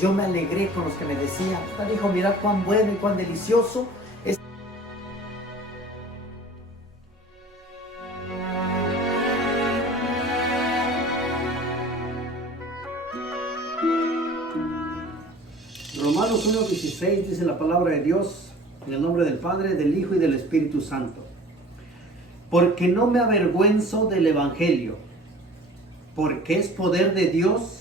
Yo me alegré con los que me decían, hijo, mira cuán bueno y cuán delicioso es. Romanos 1:16 dice la palabra de Dios, en el nombre del Padre, del Hijo y del Espíritu Santo. Porque no me avergüenzo del Evangelio, porque es poder de Dios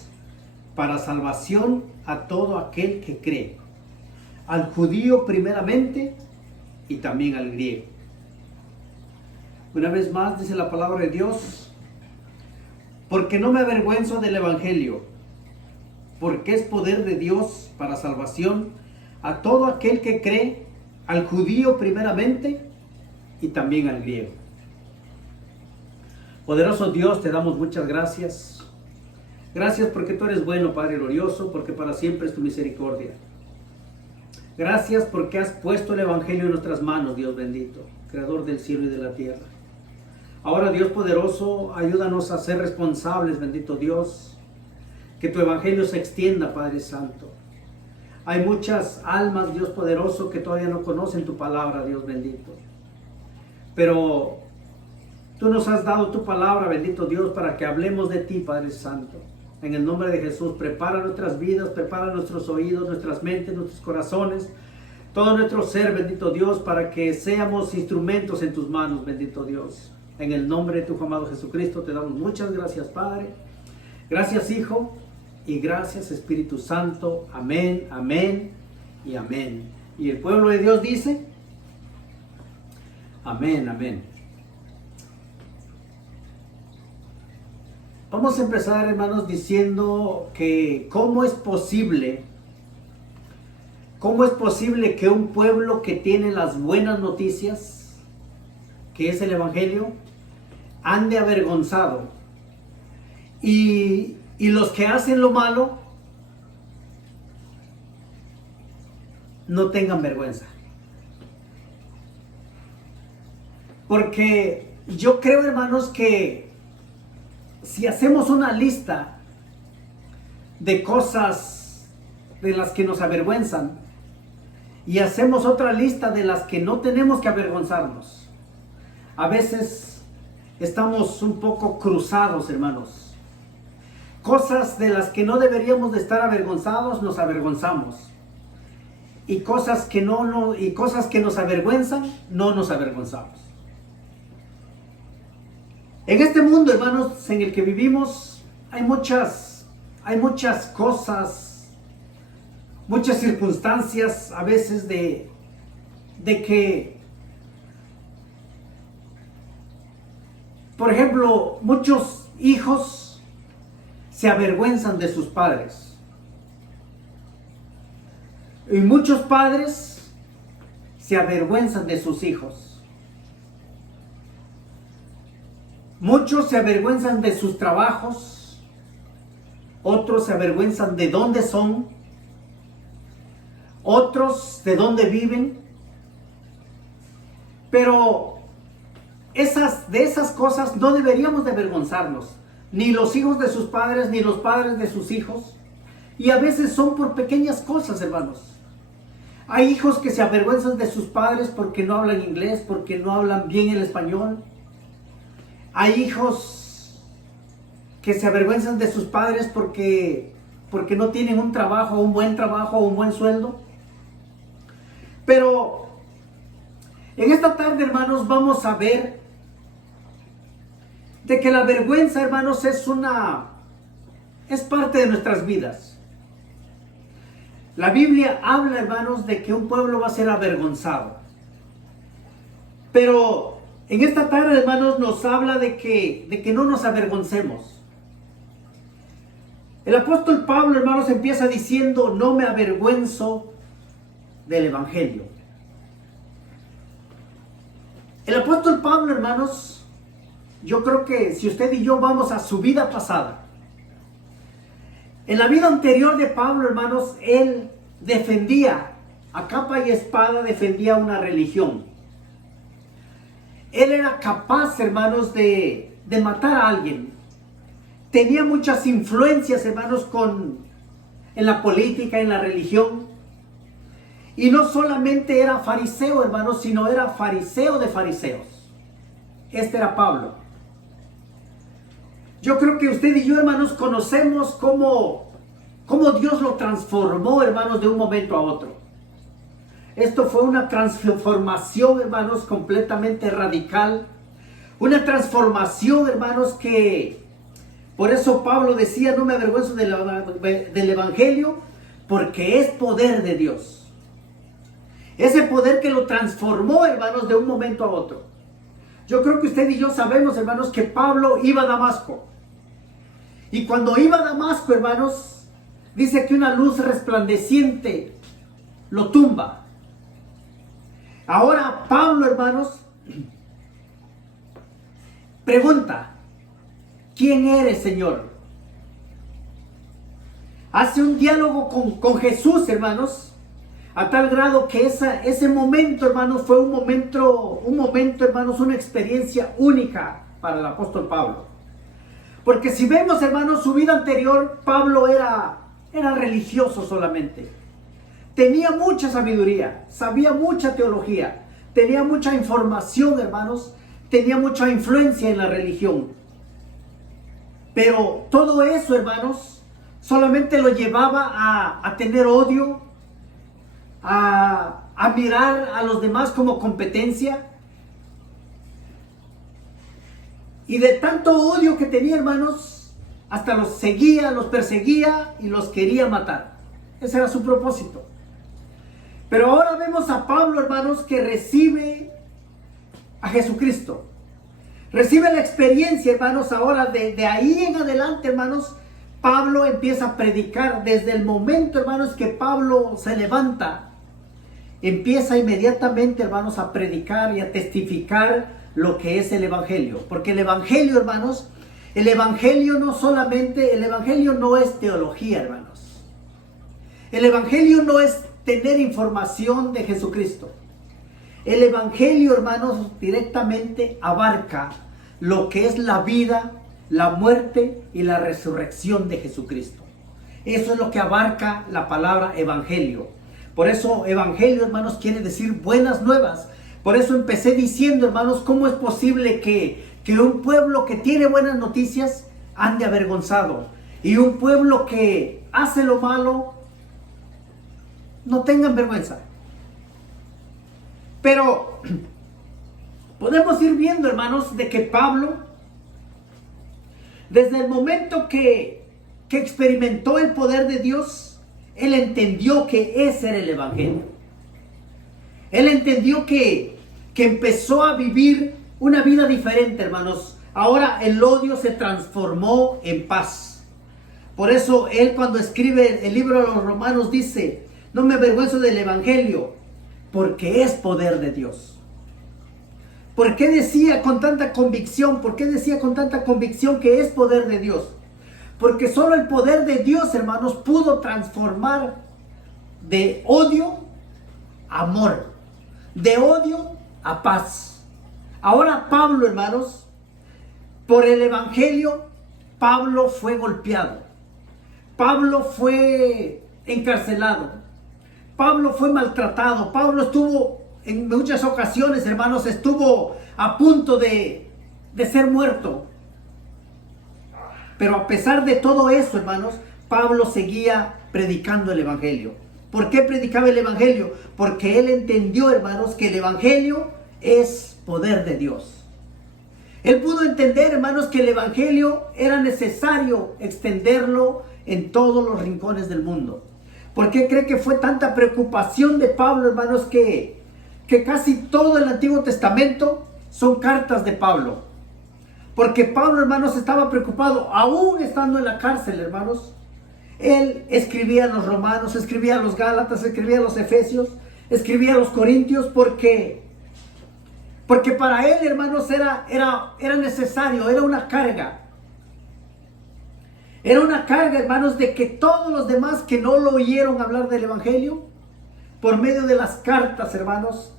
para salvación a todo aquel que cree, al judío primeramente y también al griego. Una vez más dice la palabra de Dios, porque no me avergüenzo del Evangelio, porque es poder de Dios para salvación a todo aquel que cree, al judío primeramente y también al griego. Poderoso Dios, te damos muchas gracias. Gracias porque tú eres bueno, Padre glorioso, porque para siempre es tu misericordia. Gracias porque has puesto el Evangelio en nuestras manos, Dios bendito, Creador del cielo y de la tierra. Ahora, Dios poderoso, ayúdanos a ser responsables, bendito Dios, que tu Evangelio se extienda, Padre Santo. Hay muchas almas, Dios poderoso, que todavía no conocen tu palabra, Dios bendito. Pero tú nos has dado tu palabra, bendito Dios, para que hablemos de ti, Padre Santo. En el nombre de Jesús, prepara nuestras vidas, prepara nuestros oídos, nuestras mentes, nuestros corazones, todo nuestro ser, bendito Dios, para que seamos instrumentos en tus manos, bendito Dios. En el nombre de tu amado Jesucristo te damos muchas gracias, Padre. Gracias, Hijo, y gracias, Espíritu Santo. Amén, amén y amén. Y el pueblo de Dios dice, amén, amén. Vamos a empezar, hermanos, diciendo que cómo es posible que un pueblo que tiene las buenas noticias, que es el Evangelio, ande avergonzado, y los que hacen lo malo no tengan vergüenza. Porque yo creo, hermanos, que si hacemos una lista de cosas de las que nos avergüenzan y hacemos otra lista de las que no tenemos que avergonzarnos, a veces estamos un poco cruzados, hermanos. Cosas de las que no deberíamos de estar avergonzados, nos avergonzamos. Y cosas que nos avergüenzan, no nos avergonzamos. En este mundo, hermanos, en el que vivimos, hay muchas cosas, muchas circunstancias a veces de que, por ejemplo, muchos hijos se avergüenzan de sus padres. Y muchos padres se avergüenzan de sus hijos. Muchos se avergüenzan de sus trabajos, otros se avergüenzan de dónde son, otros de dónde viven. Pero de esas cosas no deberíamos de avergonzarnos, ni los hijos de sus padres, ni los padres de sus hijos. Y a veces son por pequeñas cosas, hermanos. Hay hijos que se avergüenzan de sus padres porque no hablan inglés, porque no hablan bien el español. Hay hijos que se avergüenzan de sus padres porque no tienen un buen trabajo, un buen sueldo. Pero en esta tarde, hermanos, vamos a ver de que la vergüenza, hermanos, es parte de nuestras vidas. La Biblia habla, hermanos, de que un pueblo va a ser avergonzado. Pero en esta tarde, hermanos, nos habla de que no nos avergoncemos. El apóstol Pablo, hermanos, empieza diciendo, no me avergüenzo del Evangelio. El apóstol Pablo, hermanos, yo creo que si usted y yo vamos a su vida pasada, en la vida anterior de Pablo, hermanos, él defendía, a capa y espada, defendía una religión. Él era capaz, hermanos, de matar a alguien. Tenía muchas influencias, hermanos, en la política, en la religión. Y no solamente era fariseo, hermanos, sino era fariseo de fariseos. Este era Pablo. Yo creo que usted y yo, hermanos, conocemos cómo Dios lo transformó, hermanos, de un momento a otro. Esto fue una transformación, hermanos, completamente radical. Una transformación, hermanos, que por eso Pablo decía, no me avergüenzo del Evangelio, porque es poder de Dios. Ese poder que lo transformó, hermanos, de un momento a otro. Yo creo que usted y yo sabemos, hermanos, que Pablo iba a Damasco. Y cuando iba a Damasco, hermanos, dice que una luz resplandeciente lo tumba. Ahora Pablo, hermanos, pregunta, ¿quién eres, Señor? Hace un diálogo con Jesús, hermanos, a tal grado que ese momento, hermanos, fue un momento, hermanos, una experiencia única para el apóstol Pablo. Porque si vemos, hermanos, su vida anterior, Pablo era religioso solamente. Tenía mucha sabiduría, sabía mucha teología, tenía mucha información, hermanos, tenía mucha influencia en la religión. Pero todo eso, hermanos, solamente lo llevaba a tener odio, a mirar a los demás como competencia. Y de tanto odio que tenía, hermanos, hasta los seguía, los perseguía y los quería matar. Ese era su propósito. Pero ahora vemos a Pablo, hermanos, que recibe a Jesucristo. Recibe la experiencia, hermanos. Ahora de ahí en adelante, hermanos, Pablo empieza a predicar. Desde el momento, hermanos, que Pablo se levanta, empieza inmediatamente, hermanos, a predicar y a testificar lo que es el Evangelio. Porque el Evangelio, hermanos, el Evangelio no es teología, hermanos. El Evangelio no es tener información de Jesucristo. El Evangelio, hermanos, directamente abarca lo que es la vida, la muerte y la resurrección de Jesucristo. Eso es lo que abarca la palabra Evangelio. Por eso Evangelio, hermanos, quiere decir buenas nuevas. Por eso empecé diciendo, hermanos, cómo es posible que un pueblo que tiene buenas noticias ande avergonzado. Y un pueblo que hace lo malo no tengan vergüenza. Pero podemos ir viendo, hermanos, de que Pablo, desde el momento que experimentó el poder de Dios, él entendió que ese era el Evangelio. Él entendió que empezó a vivir una vida diferente, hermanos. Ahora el odio se transformó en paz. Por eso él, cuando escribe el libro de los Romanos, dice: no me avergüenzo del Evangelio, porque es poder de Dios. ¿Por qué decía con tanta convicción? ¿Por qué decía con tanta convicción que es poder de Dios? Porque solo el poder de Dios, hermanos, pudo transformar de odio a amor, de odio a paz. Ahora Pablo, hermanos, por el Evangelio, Pablo fue golpeado. Pablo fue encarcelado. Pablo fue maltratado. Pablo estuvo en muchas ocasiones, hermanos, estuvo a punto de ser muerto. Pero a pesar de todo eso, hermanos, Pablo seguía predicando el Evangelio. ¿Por qué predicaba el Evangelio? Porque él entendió, hermanos, que el Evangelio es poder de Dios. Él pudo entender, hermanos, que el Evangelio era necesario extenderlo en todos los rincones del mundo. ¿Por qué cree que fue tanta preocupación de Pablo, hermanos, que casi todo el Antiguo Testamento son cartas de Pablo? Porque Pablo, hermanos, estaba preocupado, aún estando en la cárcel, hermanos. Él escribía a los romanos, escribía a los gálatas, escribía a los efesios, escribía a los corintios, porque para él, hermanos, era necesario, era una carga. Era una carga, hermanos, de que todos los demás que no lo oyeron hablar del Evangelio, por medio de las cartas, hermanos,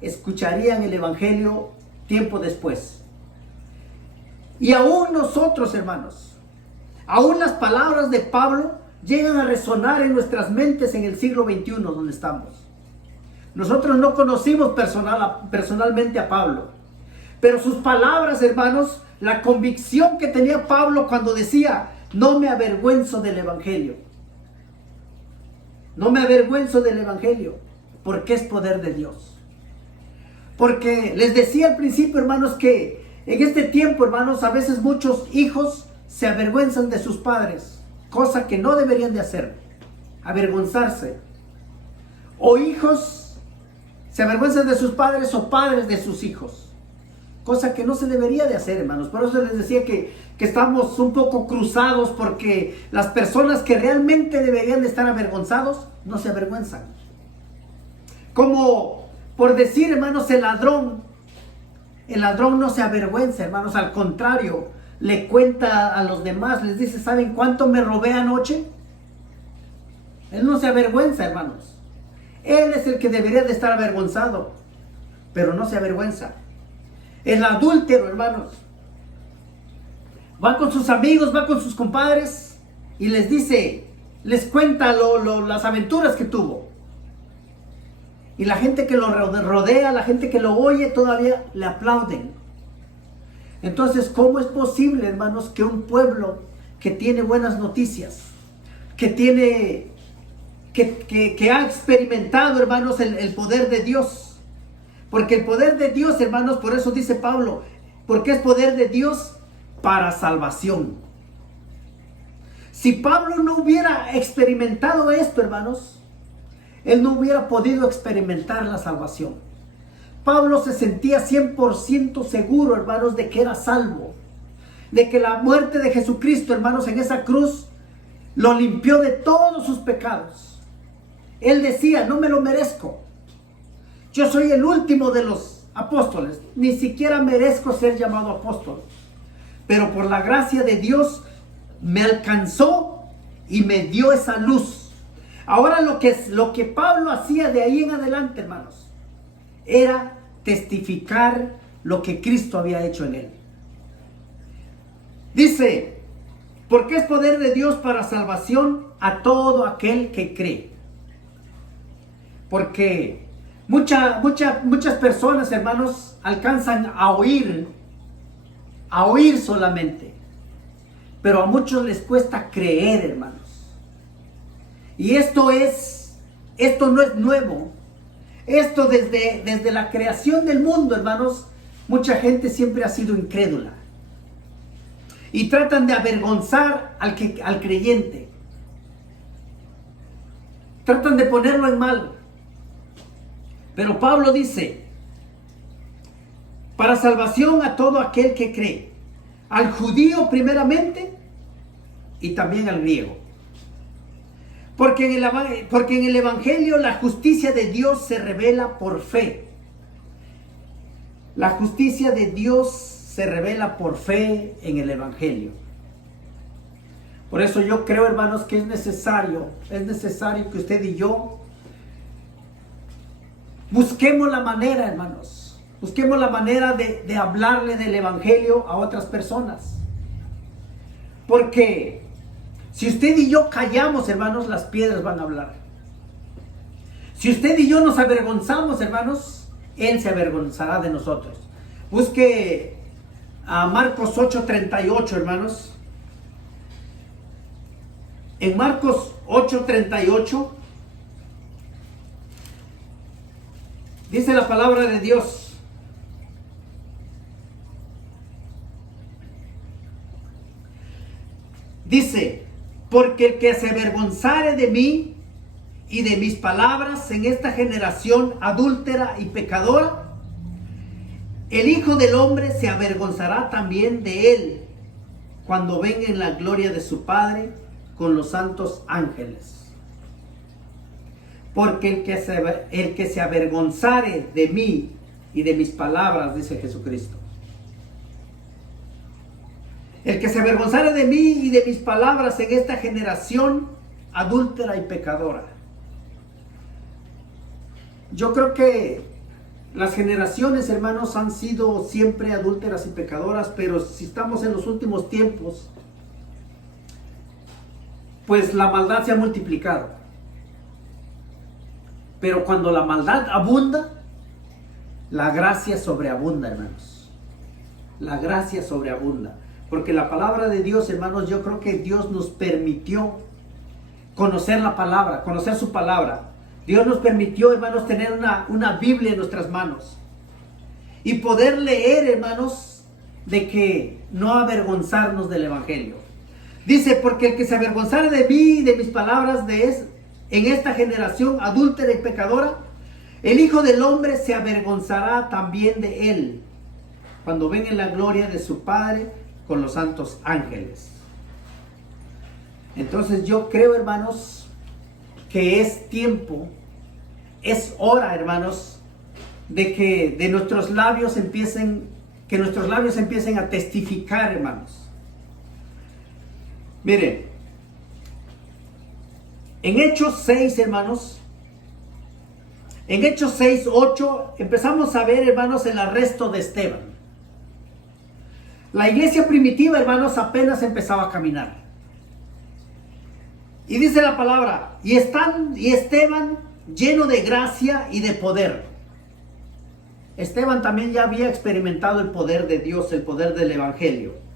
escucharían el Evangelio tiempo después. Y aún nosotros, hermanos, aún las palabras de Pablo llegan a resonar en nuestras mentes en el siglo XXI donde estamos. Nosotros no conocimos personalmente a Pablo, pero sus palabras, hermanos, la convicción que tenía Pablo cuando decía, no me avergüenzo del Evangelio. No me avergüenzo del Evangelio, porque es poder de Dios. Porque les decía al principio, hermanos, que en este tiempo, hermanos, a veces muchos hijos se avergüenzan de sus padres, cosa que no deberían de hacer, avergonzarse. O hijos se avergüenzan de sus padres o padres de sus hijos, cosa que no se debería de hacer, hermanos. Por eso les decía que estamos un poco cruzados, porque las personas que realmente deberían de estar avergonzados no se avergüenzan. Como por decir, hermanos, el ladrón no se avergüenza, hermanos, al contrario, le cuenta a los demás, les dice, ¿saben cuánto me robé anoche? Él no se avergüenza, hermanos. Él es el que debería de estar avergonzado, pero no se avergüenza. El adúltero, hermanos, va con sus amigos, va con sus compadres y les dice, les cuenta las aventuras que tuvo. Y la gente que lo rodea, la gente que lo oye, todavía le aplauden. Entonces, ¿cómo es posible, hermanos, que un pueblo que tiene buenas noticias, que ha experimentado, hermanos, el poder de Dios? Porque el poder de Dios, hermanos, por eso dice Pablo, porque es poder de Dios para salvación. Si Pablo no hubiera experimentado esto, hermanos, él no hubiera podido experimentar la salvación. Pablo se sentía 100% seguro, hermanos, de que era salvo. De que la muerte de Jesucristo, hermanos, en esa cruz, lo limpió de todos sus pecados. Él decía, no me lo merezco. Yo soy el último de los apóstoles. Ni siquiera merezco ser llamado apóstol. Pero por la gracia de Dios me alcanzó y me dio esa luz. Ahora lo que Pablo hacía de ahí en adelante, hermanos, era testificar lo que Cristo había hecho en él. Dice, porque es poder de Dios para salvación a todo aquel que cree. Porque muchas personas, hermanos, alcanzan a oír solamente. Pero a muchos les cuesta creer, hermanos. Y esto no es nuevo. Esto desde la creación del mundo, hermanos, mucha gente siempre ha sido incrédula. Y tratan de avergonzar al creyente. Tratan de ponerlo en mal. Pero Pablo dice, para salvación a todo aquel que cree, al judío primeramente y también al griego. Porque en el Evangelio la justicia de Dios se revela por fe. La justicia de Dios se revela por fe en el Evangelio. Por eso yo creo, hermanos, que es necesario que usted y yo busquemos la manera, hermanos. Busquemos la manera de hablarle del Evangelio a otras personas. Porque si usted y yo callamos, hermanos, las piedras van a hablar. Si usted y yo nos avergonzamos, hermanos, Él se avergonzará de nosotros. Busque a Marcos 8:38, hermanos. En Marcos 8:38 dice la palabra de Dios. Dice, porque el que se avergonzare de mí y de mis palabras en esta generación adúltera y pecadora, el Hijo del Hombre se avergonzará también de él cuando venga en la gloria de su Padre con los santos ángeles. Porque el que se avergonzare de mí y de mis palabras, dice Jesucristo. El que se avergonzare de mí y de mis palabras en esta generación adúltera y pecadora. Yo creo que las generaciones, hermanos, han sido siempre adúlteras y pecadoras, pero si estamos en los últimos tiempos, pues la maldad se ha multiplicado. Pero cuando la maldad abunda, la gracia sobreabunda, hermanos. La gracia sobreabunda. Porque la palabra de Dios, hermanos, yo creo que Dios nos permitió conocer la palabra, conocer su palabra. Dios nos permitió, hermanos, tener una Biblia en nuestras manos. Y poder leer, hermanos, de que no avergonzarnos del Evangelio. Dice, porque el que se avergonzara de mí y de mis palabras en esta generación adúltera y pecadora, el Hijo del Hombre se avergonzará también de él, cuando venga en la gloria de su Padre con los santos ángeles. Entonces yo creo, hermanos, que es tiempo, es hora, hermanos, de que nuestros labios empiecen a testificar, hermanos. Miren, en Hechos 6, hermanos, en Hechos 6, 8, empezamos a ver, hermanos, el arresto de Esteban. La iglesia primitiva, hermanos, apenas empezaba a caminar. Y dice la palabra, y Esteban lleno de gracia y de poder. Esteban también ya había experimentado el poder de Dios, el poder del Evangelio.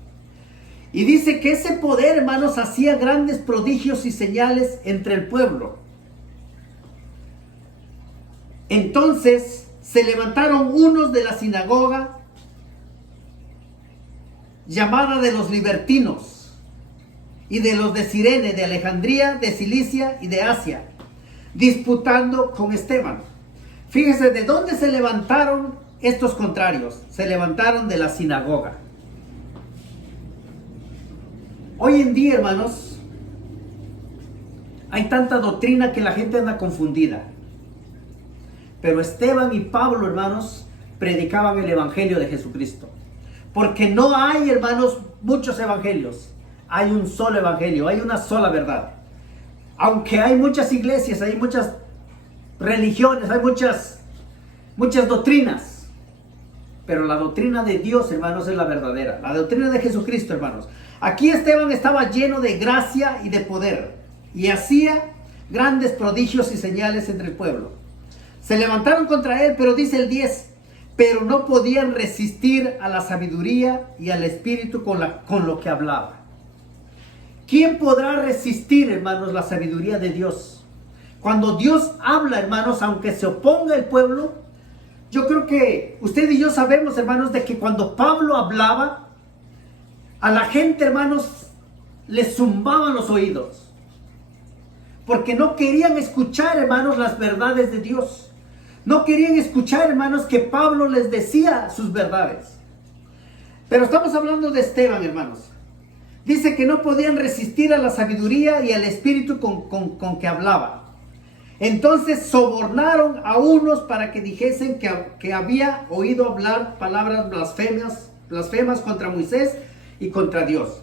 Y dice que ese poder, hermanos, hacía grandes prodigios y señales entre el pueblo. Entonces se levantaron unos de la sinagoga llamada de los libertinos y de los de Cirene, de Alejandría, de Cilicia y de Asia, disputando con Esteban. Fíjese de dónde se levantaron estos contrarios. Se levantaron de la sinagoga. Hoy en día, hermanos, hay tanta doctrina que la gente anda confundida. Pero Esteban y Pablo, hermanos, predicaban el Evangelio de Jesucristo. Porque no hay, hermanos, muchos evangelios. Hay un solo evangelio, hay una sola verdad. Aunque hay muchas iglesias, hay muchas religiones, hay muchas doctrinas. Pero la doctrina de Dios, hermanos, es la verdadera. La doctrina de Jesucristo, hermanos. Aquí Esteban estaba lleno de gracia y de poder. Y hacía grandes prodigios y señales entre el pueblo. Se levantaron contra él, pero dice el 10, pero no podían resistir a la sabiduría y al espíritu con lo que hablaba. ¿Quién podrá resistir, hermanos, la sabiduría de Dios? Cuando Dios habla, hermanos, aunque se oponga el pueblo, yo creo que usted y yo sabemos, hermanos, de que cuando Pablo hablaba, a la gente, hermanos, les zumbaban los oídos. Porque no querían escuchar, hermanos, las verdades de Dios. No querían escuchar, hermanos, que Pablo les decía sus verdades. Pero estamos hablando de Esteban, hermanos. Dice que no podían resistir a la sabiduría y al espíritu con que hablaba. Entonces sobornaron a unos para que dijesen que había oído hablar palabras blasfemas contra Moisés y contra Dios.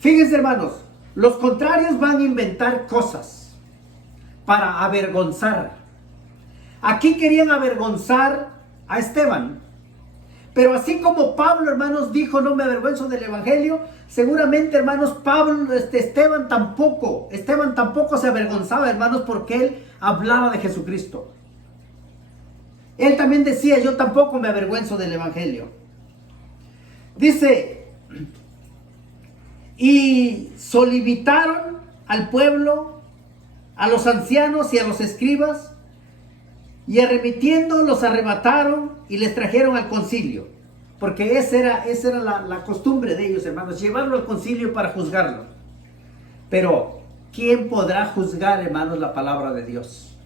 Fíjense, hermanos, los contrarios van a inventar cosas para avergonzar. Aquí querían avergonzar a Esteban. Pero así como Pablo, hermanos, dijo, no me avergüenzo del Evangelio, seguramente, hermanos, Esteban tampoco se avergonzaba, hermanos, porque él hablaba de Jesucristo. Él también decía, yo tampoco me avergüenzo del Evangelio. Dice, y solicitaron al pueblo, a los ancianos y a los escribas, y arremetiendo los arrebataron y les trajeron al concilio. Porque esa era la costumbre de ellos, hermanos, llevarlo al concilio para juzgarlo. Pero, ¿quién podrá juzgar, hermanos, la palabra de Dios?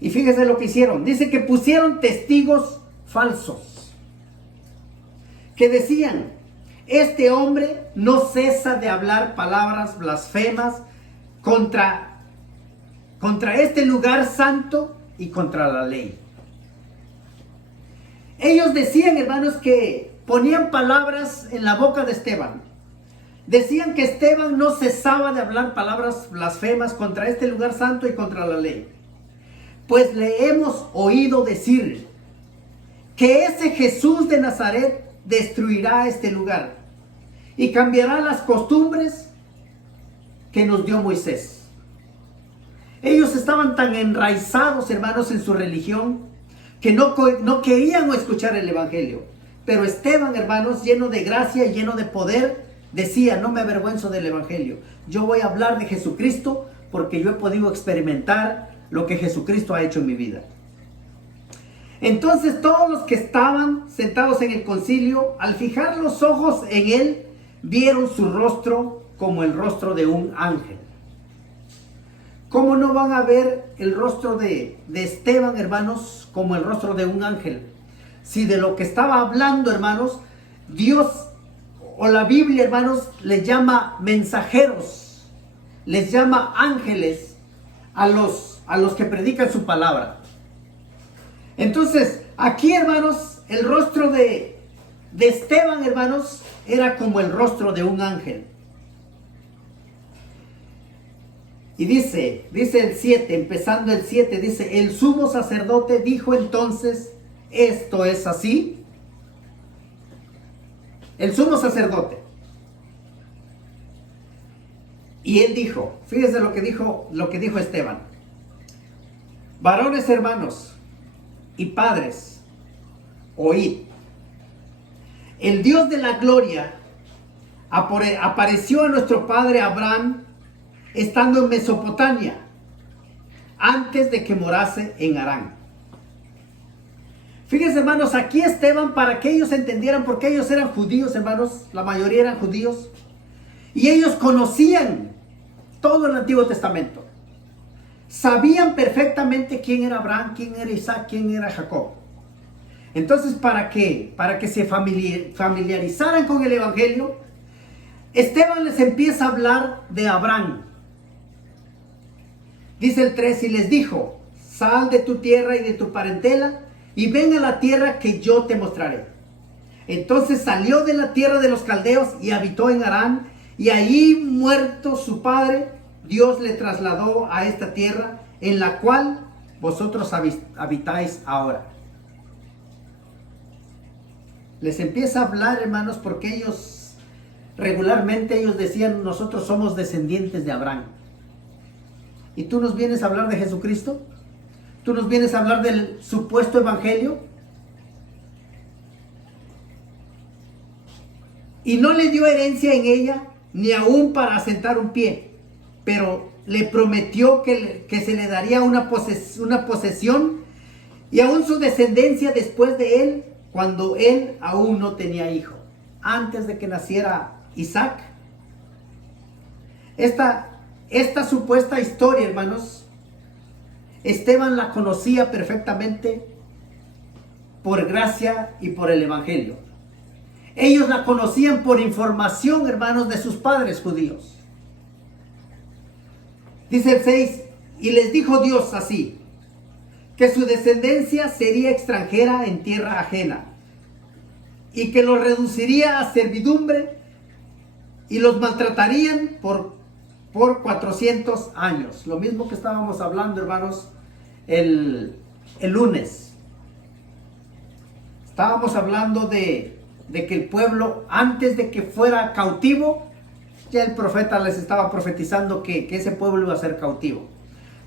Y fíjense lo que hicieron. Dice que pusieron testigos falsos. Que decían, este hombre no cesa de hablar palabras blasfemas contra este lugar santo y contra la ley. Ellos decían, hermanos, que ponían palabras en la boca de Esteban. Decían que Esteban no cesaba de hablar palabras blasfemas contra este lugar santo y contra la ley. Pues le hemos oído decir que ese Jesús de Nazaret destruirá este lugar y cambiará las costumbres que nos dio Moisés. Ellos estaban tan enraizados, hermanos, en su religión, que no querían escuchar el evangelio. Pero Esteban, hermanos, lleno de gracia y lleno de poder, decía: no me avergüenzo del evangelio. Yo voy a hablar de Jesucristo porque yo he podido experimentar lo que Jesucristo ha hecho en mi vida. Entonces todos los que estaban sentados en el concilio, al fijar los ojos en él, vieron su rostro como el rostro de un ángel. ¿Cómo no van a ver el rostro de Esteban, hermanos, como el rostro de un ángel? Si de lo que estaba hablando, hermanos, Dios o la Biblia, hermanos, les llama mensajeros, les llama ángeles a los que predican su palabra. Entonces, aquí, hermanos, el rostro de Esteban, hermanos, era como el rostro de un ángel. Y dice el 7, empezando el 7, dice: el sumo sacerdote dijo entonces: ¿esto es así? El sumo sacerdote. Y él dijo, fíjese lo que dijo Esteban: varones hermanos y padres, oíd. El Dios de la gloria apareció a nuestro padre Abraham estando en Mesopotamia, antes de que morase en Harán. Fíjense, hermanos, aquí Esteban, para que ellos entendieran, porque ellos eran judíos, hermanos, la mayoría eran judíos, y ellos conocían todo el Antiguo Testamento. Sabían perfectamente quién era Abraham, quién era Isaac, quién era Jacob. Entonces, ¿para qué? Para que se familiarizaran con el Evangelio, Esteban les empieza a hablar de Abraham. Dice el 3, y les dijo: sal de tu tierra y de tu parentela, y ven a la tierra que yo te mostraré. Entonces salió de la tierra de los caldeos y habitó en Harán, y allí, muerto su padre, Dios le trasladó a esta tierra en la cual vosotros habitáis ahora. Les empieza a hablar, hermanos, porque ellos regularmente decían: nosotros somos descendientes de Abraham. ¿Y tú nos vienes a hablar de Jesucristo? ¿Tú nos vienes a hablar del supuesto evangelio? Y no le dio herencia en ella, ni aún para asentar un pie, pero le prometió que se le daría una posesión y aún su descendencia después de él, cuando él aún no tenía hijo, antes de que naciera Isaac. Esta supuesta historia, hermanos, Esteban la conocía perfectamente por gracia y por el evangelio. Ellos la conocían por información, hermanos, de sus padres judíos. Dice el 6, y les dijo Dios así: que su descendencia sería extranjera en tierra ajena, y que los reduciría a servidumbre y los maltratarían por 400 años. Lo mismo que estábamos hablando, hermanos, el lunes. Estábamos hablando de que el pueblo, antes de que fuera cautivo, ya el profeta les estaba profetizando que ese pueblo iba a ser cautivo.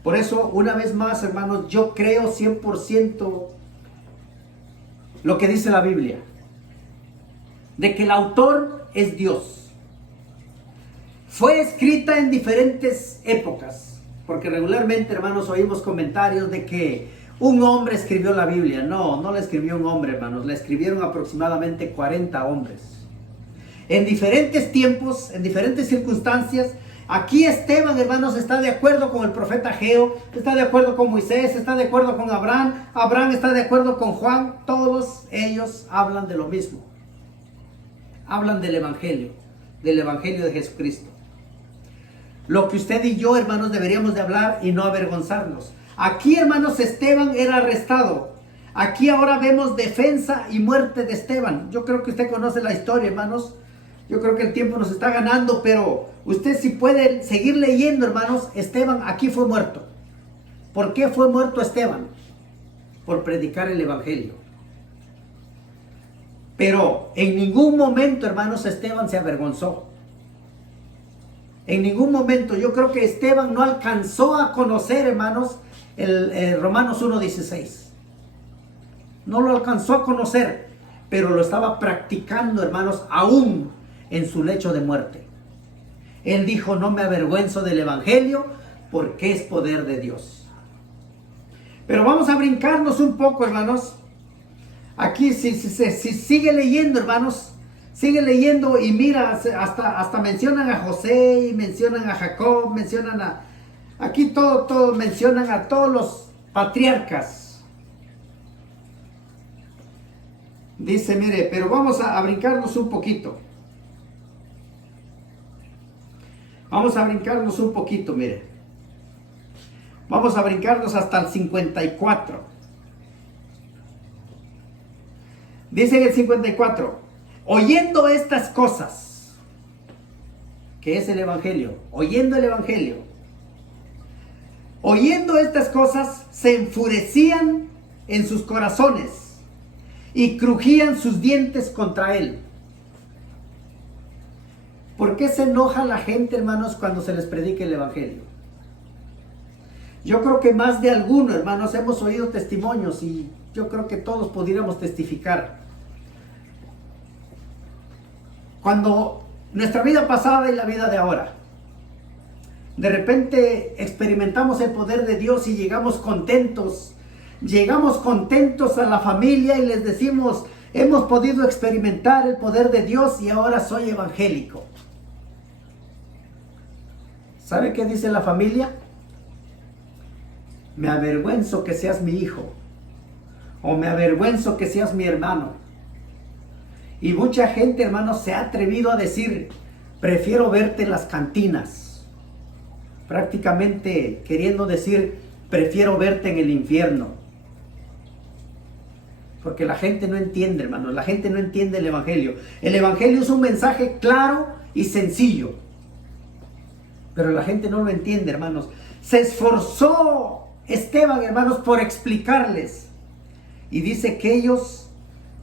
Por eso, una vez más, hermanos, yo creo 100% lo que dice la Biblia, de que el autor es Dios. Fue escrita en diferentes épocas, porque regularmente, hermanos, oímos comentarios de que un hombre escribió la Biblia. No la escribió un hombre, hermanos, la escribieron aproximadamente 40 hombres. En diferentes tiempos, en diferentes circunstancias. Aquí Esteban, hermanos, está de acuerdo con el profeta Ageo, está de acuerdo con Moisés, está de acuerdo con Abraham, Abraham está de acuerdo con Juan. Todos ellos hablan de lo mismo. Hablan del Evangelio de Jesucristo. Lo que usted y yo, hermanos, deberíamos de hablar y no avergonzarnos. Aquí, hermanos, Esteban era arrestado. Aquí ahora vemos defensa y muerte de Esteban. Yo creo que usted conoce la historia, hermanos. Yo creo que el tiempo nos está ganando, pero usted si puede seguir leyendo, hermanos. Esteban aquí fue muerto. ¿Por qué fue muerto Esteban? Por predicar el evangelio. Pero en ningún momento, hermanos, Esteban se avergonzó. En ningún momento. Yo creo que Esteban no alcanzó a conocer, hermanos, el Romanos 1:16. No lo alcanzó a conocer, pero lo estaba practicando, hermanos, aún en su lecho de muerte. Él dijo, no me avergüenzo del evangelio, porque es poder de Dios. Pero vamos a brincarnos un poco, hermanos. Aquí si sigue leyendo, hermanos, sigue leyendo y mira, hasta mencionan a José, y mencionan a Jacob, aquí todo mencionan a todos los patriarcas. Dice, mire, pero vamos a brincarnos un poquito. Vamos a brincarnos un poquito, mire. Vamos a brincarnos hasta el 54. Dice en el 54, oyendo estas cosas, que es el evangelio, oyendo el evangelio, oyendo estas cosas, se enfurecían en sus corazones y crujían sus dientes contra él. ¿Por qué se enoja la gente, hermanos, cuando se les predica el evangelio? Yo creo que más de alguno, hermanos, hemos oído testimonios y yo creo que todos pudiéramos testificar. Cuando nuestra vida pasada y la vida de ahora, de repente experimentamos el poder de Dios y llegamos contentos a la familia y les decimos, hemos podido experimentar el poder de Dios y ahora soy evangélico. ¿Sabe qué dice la familia? Me avergüenzo que seas mi hijo, o me avergüenzo que seas mi hermano. Y mucha gente, hermanos, se ha atrevido a decir, prefiero verte en las cantinas. Prácticamente queriendo decir, prefiero verte en el infierno. Porque la gente no entiende, hermanos, la gente no entiende el evangelio. El evangelio es un mensaje claro y sencillo. Pero la gente no lo entiende, hermanos. Se esforzó Esteban, hermanos, por explicarles. Y dice que ellos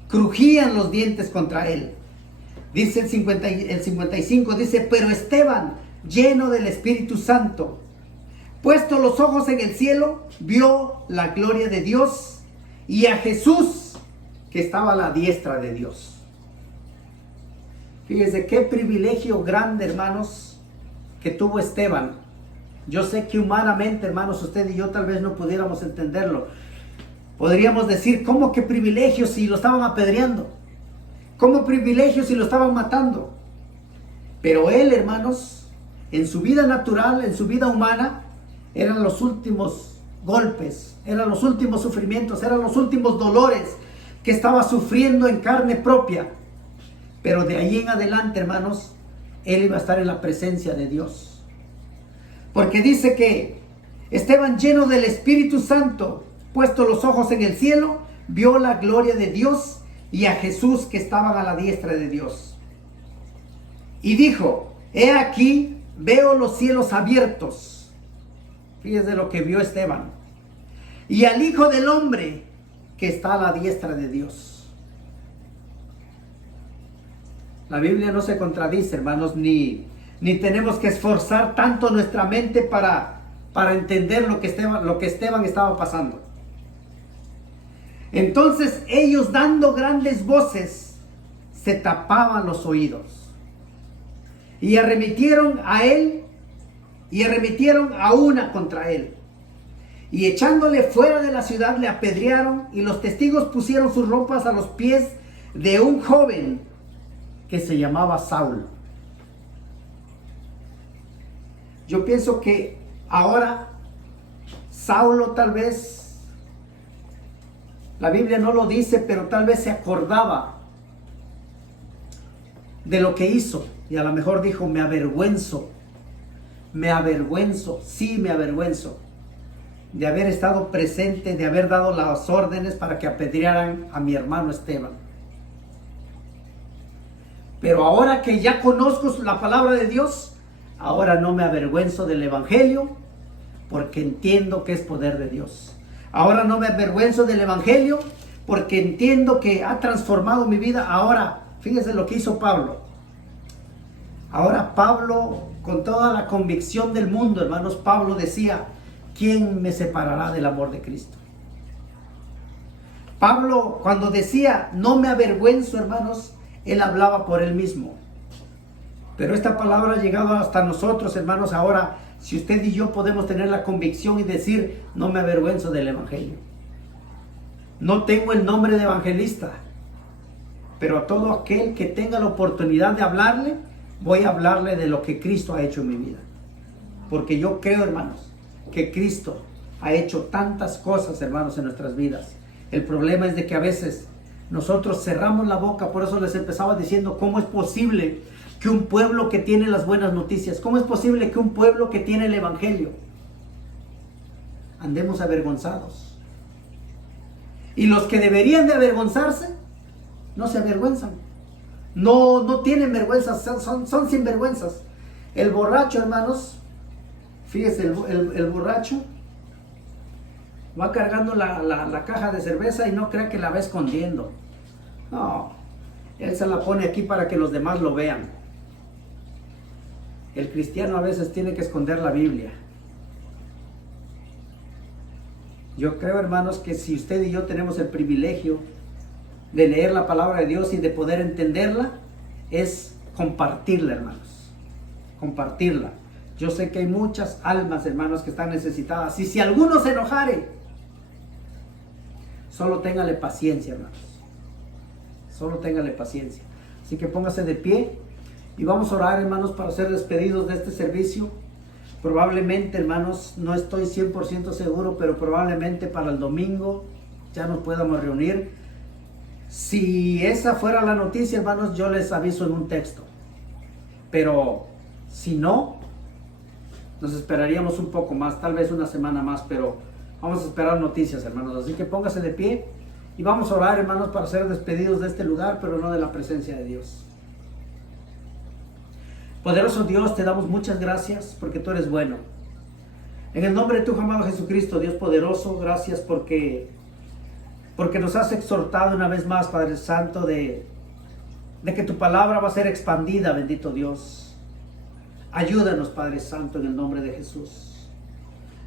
crujían los dientes contra él. Dice el 55, dice, pero Esteban, lleno del Espíritu Santo, puesto los ojos en el cielo, vio la gloria de Dios y a Jesús que estaba a la diestra de Dios. Fíjense qué privilegio grande, hermanos, que tuvo Esteban. Yo sé que humanamente, hermanos, usted y yo tal vez no pudiéramos entenderlo. Podríamos decir, ¿cómo que privilegio si lo estaban apedreando? ¿Cómo privilegio si lo estaban matando? Pero él, hermanos, en su vida natural, en su vida humana, eran los últimos golpes, eran los últimos sufrimientos, eran los últimos dolores que estaba sufriendo en carne propia. Pero de ahí en adelante, hermanos, él iba a estar en la presencia de Dios. Porque dice que Esteban, lleno del Espíritu Santo, puesto los ojos en el cielo, vio la gloria de Dios y a Jesús que estaban a la diestra de Dios. Y dijo, he aquí, veo los cielos abiertos. Fíjese lo que vio Esteban. Y al Hijo del Hombre que está a la diestra de Dios. La Biblia no se contradice, hermanos, ni tenemos que esforzar tanto nuestra mente para entender lo que Esteban estaba pasando. Entonces ellos, dando grandes voces, se tapaban los oídos y arremetieron a él y arremetieron a una contra él y echándole fuera de la ciudad le apedrearon, y los testigos pusieron sus ropas a los pies de un joven que se llamaba Saulo. Yo pienso que ahora Saulo tal vez, la Biblia no lo dice, pero tal vez se acordaba de lo que hizo y a lo mejor dijo, me avergüenzo, sí me avergüenzo de haber estado presente, de haber dado las órdenes para que apedrearan a mi hermano Esteban. Pero ahora que ya conozco la palabra de Dios, ahora no me avergüenzo del evangelio, porque entiendo que es poder de Dios. Ahora no me avergüenzo del evangelio, porque entiendo que ha transformado mi vida. Ahora, fíjense lo que hizo Pablo. Ahora Pablo, con toda la convicción del mundo, hermanos, Pablo decía, ¿quién me separará del amor de Cristo? Pablo, cuando decía, no me avergüenzo, hermanos, él hablaba por él mismo. Pero esta palabra ha llegado hasta nosotros, hermanos. Ahora, si usted y yo podemos tener la convicción y decir, no me avergüenzo del evangelio. No tengo el nombre de evangelista, pero a todo aquel que tenga la oportunidad de hablarle, voy a hablarle de lo que Cristo ha hecho en mi vida. Porque yo creo, hermanos, que Cristo ha hecho tantas cosas, hermanos, en nuestras vidas. El problema es de que a veces nosotros cerramos la boca. Por eso les empezaba diciendo, ¿cómo es posible que un pueblo que tiene las buenas noticias, cómo es posible que un pueblo que tiene el evangelio, andemos avergonzados? Y los que deberían de avergonzarse, no se avergüenzan. No tienen vergüenza, son sinvergüenzas. El borracho, hermanos, fíjese, el borracho va cargando la caja de cerveza y no crea que la va escondiendo. No, él se la pone aquí para que los demás lo vean. El cristiano a veces tiene que esconder la Biblia. Yo creo, hermanos, que si usted y yo tenemos el privilegio de leer la palabra de Dios y de poder entenderla, es compartirla, hermanos. Compartirla. Yo sé que hay muchas almas, hermanos, que están necesitadas. Y si alguno se enojare, solo téngale paciencia, hermanos. Solo téngale paciencia. Así que póngase de pie y vamos a orar, hermanos, para ser despedidos de este servicio. Probablemente, hermanos, no estoy 100% seguro, pero probablemente para el domingo ya nos podamos reunir. Si esa fuera la noticia, hermanos, yo les aviso en un texto. Pero si no, nos esperaríamos un poco más, tal vez una semana más, pero vamos a esperar noticias, hermanos. Así que póngase de pie y vamos a orar, hermanos, para ser despedidos de este lugar, pero no de la presencia de Dios. Poderoso Dios, te damos muchas gracias porque tú eres bueno. En el nombre de tu amado Jesucristo, Dios poderoso, gracias porque nos has exhortado una vez más, Padre Santo, de que tu palabra va a ser expandida, bendito Dios. Ayúdanos, Padre Santo, en el nombre de Jesús.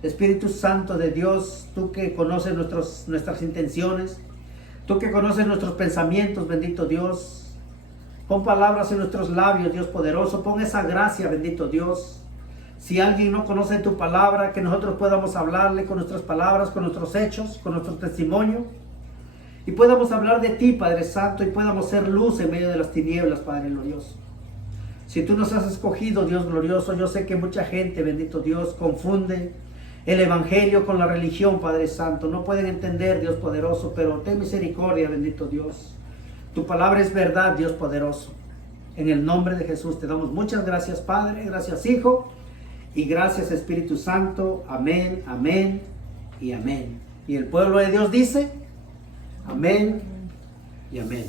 Espíritu Santo de Dios, tú que conoces nuestras intenciones, tú que conoces nuestros pensamientos, bendito Dios. Pon palabras en nuestros labios, Dios poderoso. Pon esa gracia, bendito Dios. Si alguien no conoce tu palabra, que nosotros podamos hablarle con nuestras palabras, con nuestros hechos, con nuestro testimonio. Y podamos hablar de ti, Padre Santo, y podamos ser luz en medio de las tinieblas, Padre glorioso. Si tú nos has escogido, Dios glorioso, yo sé que mucha gente, bendito Dios, confunde el evangelio con la religión, Padre Santo. No pueden entender, Dios poderoso, pero ten misericordia, bendito Dios. Tu palabra es verdad, Dios poderoso. En el nombre de Jesús te damos muchas gracias, Padre, gracias, Hijo, y gracias, Espíritu Santo. Amén, amén y amén. Y el pueblo de Dios dice, amén y amén.